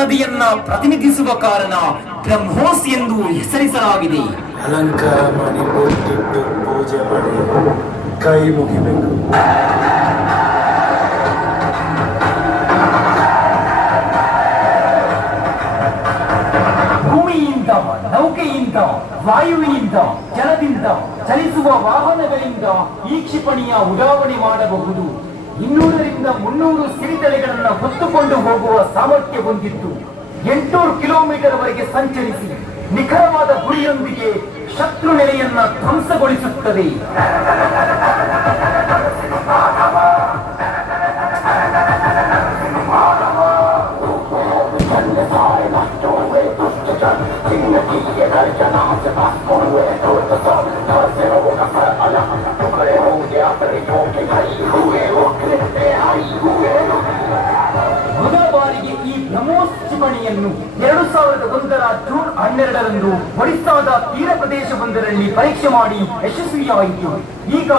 ನದಿಯನ್ನ ಪ್ರತಿನಿಧಿಸುವ ಕಾರಣ ಬ್ರಹ್ಮೋಸ್ ಎಂದು ಹೆಸರಿಸಲಾಗಿದೆ. ಅಲಂಕಾರ ಮಾಡಿ ಬೋಟಿಟ್ಟು ಪೂಜೆ ಮಾಡಿ ಕೈ ಮುಗಿಬೇಕು. ಭೂಮಿಯಿಂದ, ನೌಕೆಯಿಂದ, ವಾಯುವಿನಿಂದ, ಜಲದಿಂದ, ಚಲಿಸುವ ವಾಹನಗಳಿಂದ ಈ ಕ್ಷಿಪಣಿಯ ಉಡಾವಣೆ ಮಾಡಬಹುದು. 200ರಿಂದ 300 ಸಿರಿತಲೆಗಳನ್ನು ಹೊತ್ತುಕೊಂಡು ಹೋಗುವ ಸಾಮರ್ಥ್ಯ ಹೊಂದಿದ್ದು 800 ಕಿಲೋಮೀಟರ್ ವರೆಗೆ ಸಂಚರಿಸಿ ನಿಖರವಾದ ಗುರಿಯೊಂದಿಗೆ ಶತ್ರು ನೆಲೆಯನ್ನ ಧ್ವಂಸಗೊಳಿಸುತ್ತದೆ. ಮೊದಲ ಬಾರಿಗೆ ಈ ಬ್ರಹ್ಮೋಸ್ ಕ್ಷಿಪಣಿಯನ್ನು 2001ರ ಜೂನ್ 12ರಂದು ಒಡಿಸ್ಸಾದ ತೀರ ಪ್ರದೇಶವೊಂದರಲ್ಲಿ ಪರೀಕ್ಷೆ ಮಾಡಿ ಯಶಸ್ವಿಯಾಯಿತು. ಈಗ